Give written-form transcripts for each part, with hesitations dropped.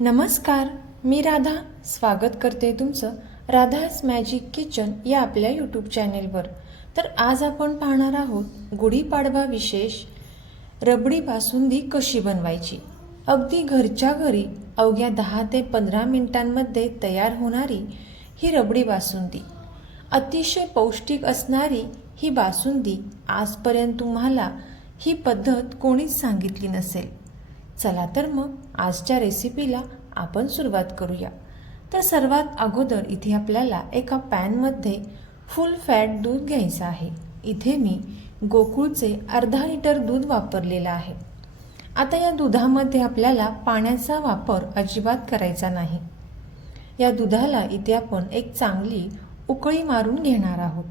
नमस्कार, मी राधा स्वागत करते तुमचं राधास मॅजिक किचन या आपल्या यूट्यूब चॅनेलवर। तर आज आपण पाहणार आहोत गुढीपाडवा विशेष रबडी बासुंदी कशी बनवायची। अगदी घरच्या घरी अवघ्या 10 ते 15 मिनिटांमध्ये तयार होणारी ही रबडी बासुंदी, अतिशय पौष्टिक असणारी ही बासुंदी आजपर्यंत तुम्हाला ही पद्धत कोणीच सांगितली नसेल। चला तर मग आजच्या रेसिपीला आपण सुरुवात करूया। तर सर्वात अगोदर इथे आपल्याला एका पॅनमध्ये फुल फॅट दूध घ्यायचं आहे। इथे मी गोकुळचे अर्धा लिटर दूध वापरलेलं आहे। आता या दुधामध्ये आपल्याला पाण्याचा वापर अजिबात करायचा नाही। या दुधाला इथे आपण एक चांगली उकळी मारून घेणार आहोत।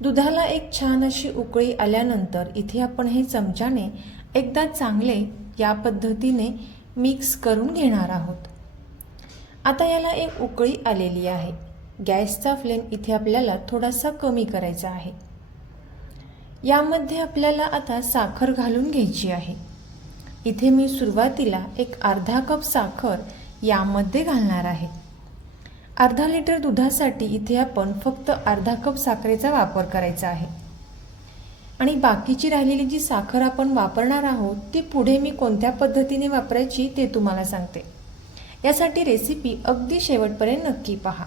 दुधाला एक छान अशी उकळी आल्यानंतर इथे आपण हे चमच्याने एकदा चांगले या पद्धतीने मिक्स करून घेणार आहोत। आता याला एक उकळी आलेली आहे। गॅसचा फ्लेम इथे आपल्याला थोडासा कमी करायचा आहे। यामध्ये आपल्याला आता साखर घालून घ्यायची आहे। इथे मी सुरुवातीला एक अर्धा कप साखर यामध्ये घालणार आहे। अर्धा लिटर दुधासाठी इथे आपण फक्त अर्धा कप साखरेचा वापर करायचा आहे आणि बाकीची राहिलेली जी साखर आपण वापरणार आहोत ती पुढे मी कोणत्या पद्धतीने वापरायची ते तुम्हाला सांगते। यासाठी रेसिपी अगदी शेवटपर्यंत नक्की पहा।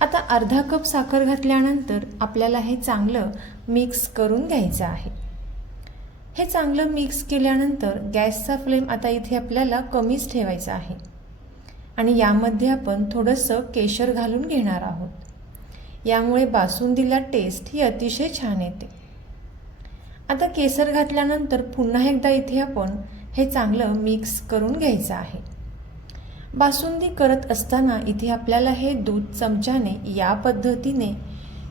आता अर्धा कप साखर घातल्यानंतर आपल्याला हे चांगलं मिक्स करून घ्यायचं आहे। हे चांगलं मिक्स केल्यानंतर गॅसचा फ्लेम आता इथे आपल्याला कमीच ठेवायचा आहे आणि यामध्ये आपण थोडंसं केशर घालून घेणार आहोत। यामुळे बासुंदीला टेस्ट ही अतिशय छान येते। आता केसर घातल्यानंतर पुन्हा एकदा इथे आपण हे चांगलं मिक्स करून घ्यायचं आहे। बासुंदी करत असताना इथे आपल्याला हे दूध चमच्याने या पद्धतीने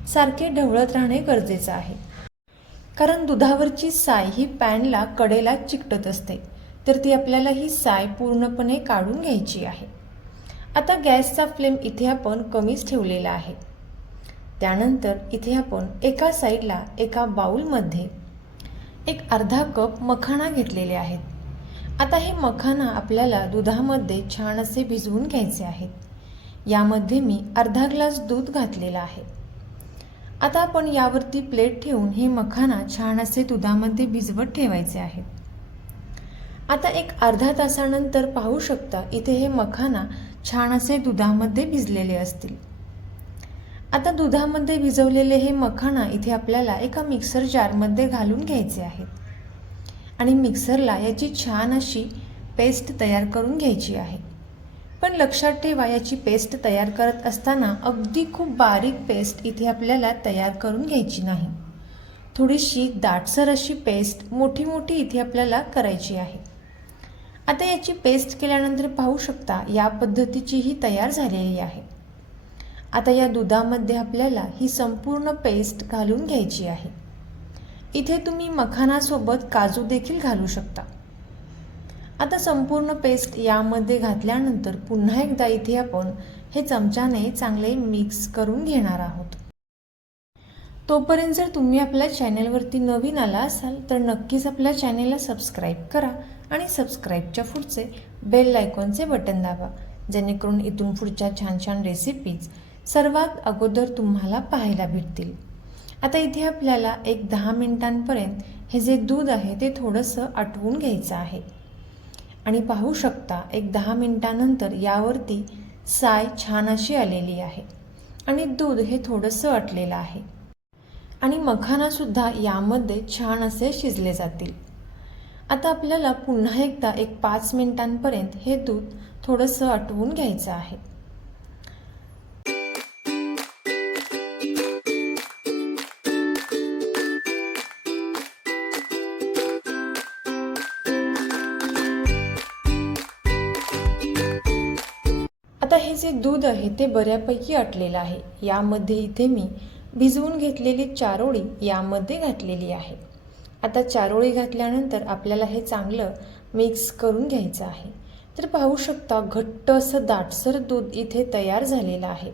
सारखे ढवळत राहणे गरजेचं आहे, कारण दुधावरची साय ही पॅनला कडेला चिकटत असते, तर ती आपल्याला ही साय पूर्णपणे काढून घ्यायची आहे। आता गॅसचा फ्लेम इथे आपण कमीच ठेवलेला आहे। त्यानंतर इथे आपण एका साईडला एका बाउलमध्ये एक अर्धा कप मखाना घेतलेले आहेत। आता हे मखाना आपल्याला दुधामध्ये छान असे भिजवून घ्यायचे आहेत। यामध्ये मी अर्धा ग्लास दूध घातलेला आहे। आता आपण यावरती प्लेट ठेवून हे मखाना छान असे दुधामध्ये भिजवत ठेवायचे आहेत। आता एक अर्धा तासानंतर पाहू शकता इथे हे मखाना छान असे दुधामध्ये भिजलेले असतील। आता दुधामध्ये भिजवलेले हे मखाना इथे आपल्याला एका मिक्सर जारमध्ये घालून घ्यायचे आहेत आणि मिक्सरला याची छान अशी पेस्ट तयार करून घ्यायची आहे। पण लक्षात ठेवा, याची पेस्ट तयार करत असताना अगदी खूप बारीक पेस्ट इथे आपल्याला तयार करून घ्यायची नाही। थोडीशी दाटसर अशी पेस्ट मोठी मोठी इथे आपल्याला करायची आहे। आता याची पेस्ट केल्यानंतर पाहू शकता या पद्धतीची ही तयार झालेली आहे। आता या दुधामध्ये आपल्याला ही संपूर्ण पेस्ट घालून घ्यायची आहे। इथे तुम्ही मखानासोबत काजू देखील घालू शकता। आता संपूर्ण पेस्ट यामध्ये घातल्यानंतर पुन्हा एकदा इथे आपण हे चमच्याने चांगले मिक्स करून घेणार आहोत। तोपर्यंत जर तुम्ही आपल्या चॅनेलवरती नवीन आला असाल तर नक्कीच आपल्या चॅनेलला सबस्क्राईब करा आणि सबस्क्राईबच्या पुढचे बेल आयकॉनचे बटन दाबा, जेणेकरून इथून पुढच्या छान छान रेसिपीज सर्वात अगोदर तुम्हाला पाहायला भेटतील। आता इथे आपल्याला एक 10 मिनिटांपर्यंत हे जे दूध आहे ते थोडंसं आटवून घ्यायचं आहे आणि पाहू शकता एक 10 मिनिटांनंतर यावरती साय छान अशी आलेली आहे आणि दूध हे थोडंसं आटलेलं आहे आणि मखानासुद्धा यामध्ये छान असे शिजले जातील। आता आपल्याला पुन्हा एकदा एक 5 मिनिटांपर्यंत हे दूध थोडंसं आटवून घ्यायचं आहे। आता हे जे दूध आहे ते बऱ्यापैकी आटलेलं आहे। यामध्ये इथे मी भिजवून घेतलेली चारोळी यामध्ये घातलेली आहे। आता चारोळी घातल्यानंतर आपल्याला हे चांगलं मिक्स करून घ्यायचं आहे। तर पाहू शकता घट्ट असं दाटसर दूध इथे तयार झालेलं आहे।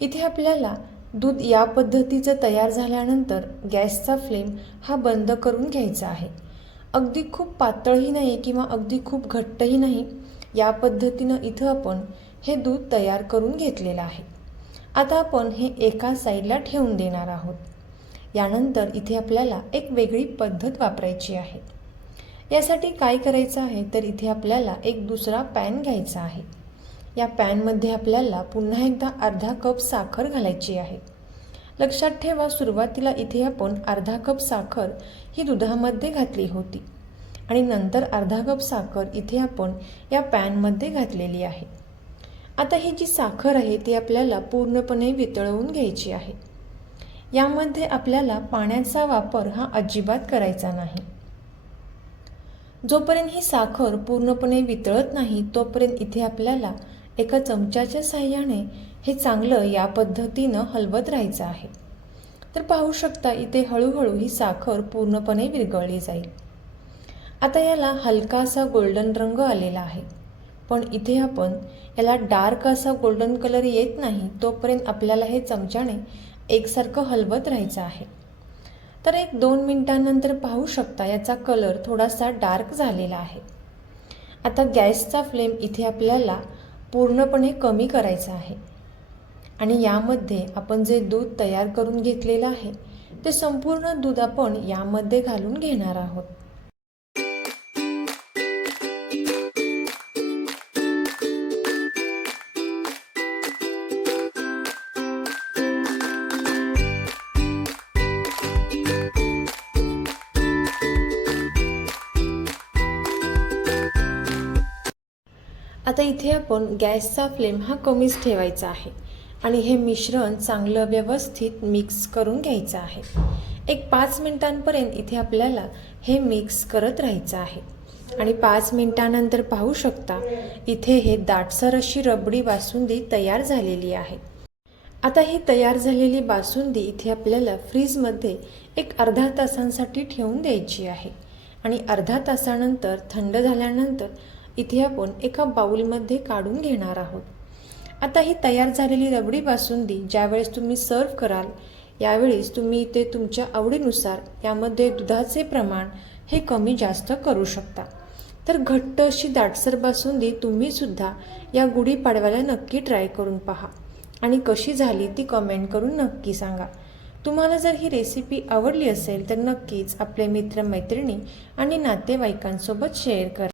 इथे आपल्याला दूध या पद्धतीचं तयार झाल्यानंतर गॅसचा फ्लेम हा बंद करून घ्यायचा आहे। अगदी खूप पातळही नाही किंवा अगदी खूप घट्टही नाही, या पद्धतीनं इथं आपण हे दूध तयार करून घेतलेलं आहे. आता आपण हे एका साईडला ठेवून देणार आहोत. यानंतर इथे आपल्याला एक वेगळी पद्धत वापरायची आहे. यासाठी काय करायचं आहे तर इथे आपल्याला एक दुसरा पॅन घ्यायचा आहे. या पॅनमध्ये आपल्याला पुन्हा एकदा अर्धा कप साखर घालायची आहे. लक्षात ठेवा, सुरुवातीला इथे आपण अर्धा कप साखर ही दुधामध्ये घातली होती आणि नंतर अर्धा कप साखर इथे आपण या पॅनमध्ये घातलेली आहे. आता ही जी साखर आहे ती आपल्याला पूर्णपणे वितळवून घ्यायची आहे. यामध्ये आपल्याला पाण्याचा वापर हा अजिबात करायचा नाही. जोपर्यंत ही साखर पूर्णपणे वितळत नाही तोपर्यंत इथे आपल्याला एका चमच्याच्या साहाय्याने हे चांगलं या पद्धतीनं हलवत राहायचं आहे. तर पाहू शकता इथे हळूहळू ही साखर पूर्णपणे विरघळली जाईल. आता याला हलका असा गोल्डन रंग आलेला आहे, पण इथे आपण याला डार्क असा गोल्डन कलर येत नाही तोपर्यंत आपल्याला हे चमच्याने एकसारखं हलवत राहायचं आहे. तर 1-2 मिनिटांनंतर पाहू शकता याचा कलर थोडासा डार्क झालेला आहे. आता गॅसचा फ्लेम इथे आपल्याला पूर्णपणे कमी करायचा आहे आणि यामध्ये आपण जे दूध तयार करून घेतलेलं आहे ते संपूर्ण दूध आपण यामध्ये घालून घेणार आहोत. आता इथे आपण गॅसचा फ्लेम हा कमीच ठेवायचा आहे आणि हे मिश्रण चांगलं व्यवस्थित मिक्स करून घ्यायचं आहे. 5 मिनिटांपर्यंत इथे आपल्याला हे मिक्स करत राहायचं आहे आणि 5 मिनिटांनंतर पाहू शकता इथे हे दाटसर अशी रबडी बासुंदी तयार झालेली आहे. आता ही तयार झालेली बासुंदी इथे आपल्याला फ्रीजमध्ये अर्ध्या तासांसाठी ठेवून द्यायची आहे आणि अर्ध्या तासानंतर थंड झाल्यानंतर इथे आपण एका बाउलमध्ये काढून घेणार आहोत. आता ही तयार झालेली रबडी बासुंदी ज्यावेळेस तुम्ही सर्व कराल यावेळेस तुम्ही इथे तुमच्या आवडीनुसार यामध्ये दुधाचे प्रमाण हे कमी जास्त करू शकता. तर घट्ट अशी दाटसर बासुंदी तुम्ही सुद्धा या गुढीपाडव्याला नक्की ट्राय करून पहा आणि कशी झाली ती कमेंट करून नक्की सांगा. तुम्हाला जर ही रेसिपी आवडली असेल तर नक्कीच आपले मित्रमैत्रिणी आणि नातेवाईकांसोबत शेअर करा.